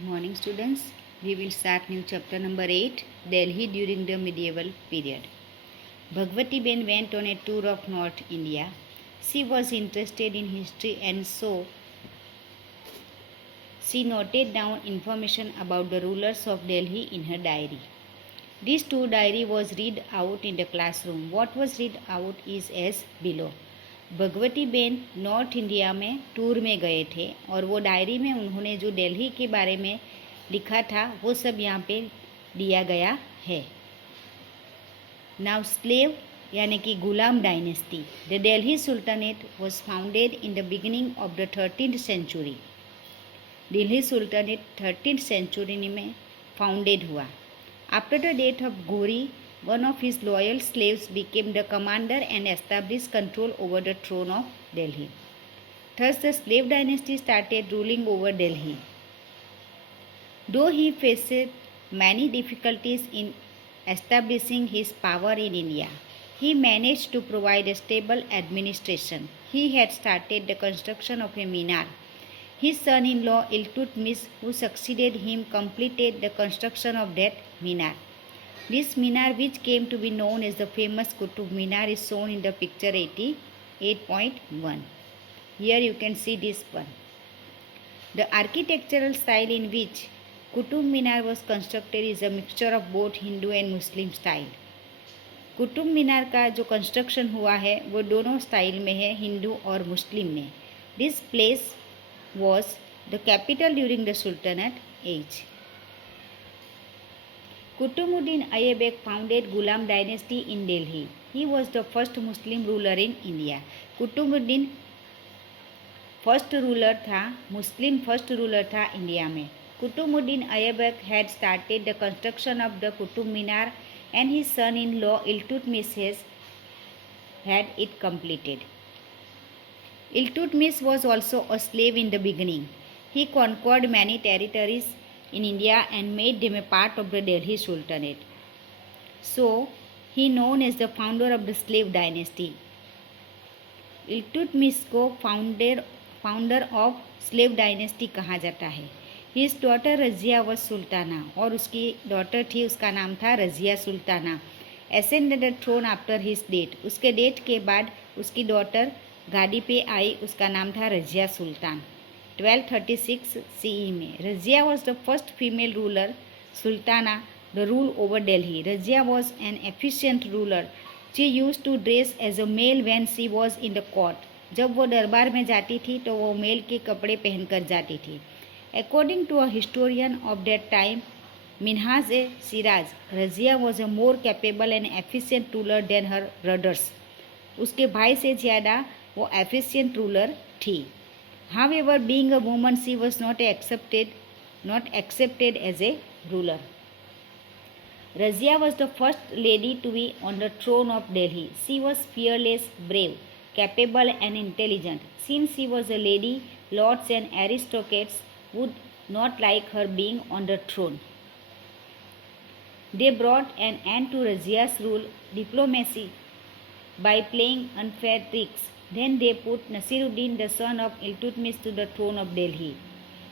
Morning students, we will start new chapter number 8, Delhi during the medieval period. Bhagwati Ben went on a tour of North India. She was interested in history and so she noted down information about the rulers of Delhi in her diary. This tour diary was read out in the classroom. What was read out is as below. Bhagwati Ben north India में tour में गए थे और वो diary में उन्होंने जो दिल्ली के बारे में लिखा था वो सब यहाँ पे दिया गया है. नाउ स्लेव यानी कि गुलाम dynasty. The Delhi sultanate was founded in the beginning of the 13th century. Delhi sultanate 13th century में फाउंडेड हुआ. After the death of Ghori, one of his loyal slaves became the commander and established control over the throne of Delhi. Thus, the slave dynasty started ruling over Delhi. Though he faced many difficulties in establishing his power in India, he managed to provide a stable administration. He had started the construction of a minar. His son-in-law Iltutmish, who succeeded him, completed the construction of that minar. This minar, which came to be known as the famous Qutub Minar, is shown in the picture 88.1. Here you can see this one. The architectural style in which Qutub Minar was constructed is a mixture of both Hindu and Muslim style. Qutub Minar का जो construction हुआ है वो दोनों style में है, हिंदू और मुस्लिम में. This place was the capital during the sultanate age. Qutumuddin Ayubak founded Ghulam dynasty in Delhi. He was the first Muslim ruler in India. Qutumuddin first ruler था, मुस्लिम फर्स्ट रूलर था इंडिया में. Qutumuddin Ayubak had started the construction of the Qutub Minar and his son-in-law Iltutmish had it completed. Iltutmish was also a slave in the beginning. He conquered many territories in India and made them a part of the Delhi Sultanate. So, he known as the founder of the slave dynasty. Iltutmish को founder of slave dynasty कहा जाता है. His daughter Razia व सुल्ताना, और उसकी daughter थी, उसका नाम था Razia Sultana. Ascended the throne after his death. उसके डेथ के बाद उसकी डॉटर गाड़ी पे आई, उसका नाम था रजिया सुल्तान. 1236 CE में Razia was the first female ruler. Sultana the rule over Delhi. Rajia was an efficient ruler. She used to dress as a male when she was in the court. जब वो दरबार में जाती थी तो वो मेल के कपड़े पहनकर जाती थी. According to a historian of that time, Minhaj-e-Shiraz, Razia was a more capable and efficient ruler than her brothers. उसके भाई से ज़्यादा वो efficient ruler थी. However, being a woman, she was not accepted as a ruler. Razia was the first lady to be on the throne of Delhi. She was fearless, brave, capable and intelligent. Since she was a lady, lords and aristocrats would not like her being on the throne. They brought an end to Razia's rule, diplomacy, by playing unfair tricks. Then they put Nasiruddin, the son of Iltutmish, to the throne of Delhi.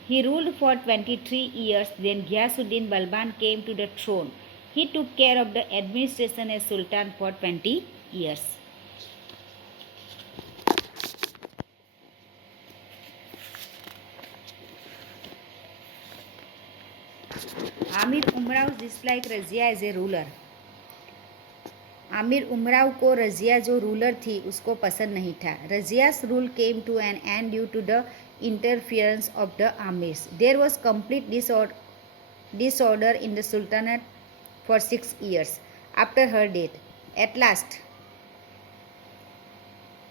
He ruled for 23 years. Then Ghiyasuddin Balban came to the throne. He took care of the administration as Sultan for 20 years. Amir Umrao disliked Razia as a ruler. Aamir Umrao को रजिया जो ruler थी उसको पसंद नहीं था. Razia's rule came to an end due to the interference of the amirs. There was complete disorder in the sultanate for 6 years after her death. At last,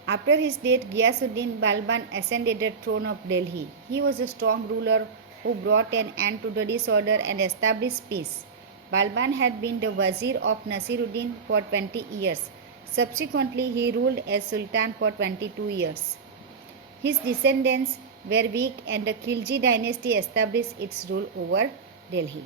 after his death, Ghiyasuddin Balban ascended the throne of Delhi. He was a strong ruler who brought an end to the disorder and established peace. Balban had been the Wazir of Nasiruddin for 20 years. Subsequently, he ruled as Sultan for 22 years. His descendants were weak and the Khilji dynasty established its rule over Delhi.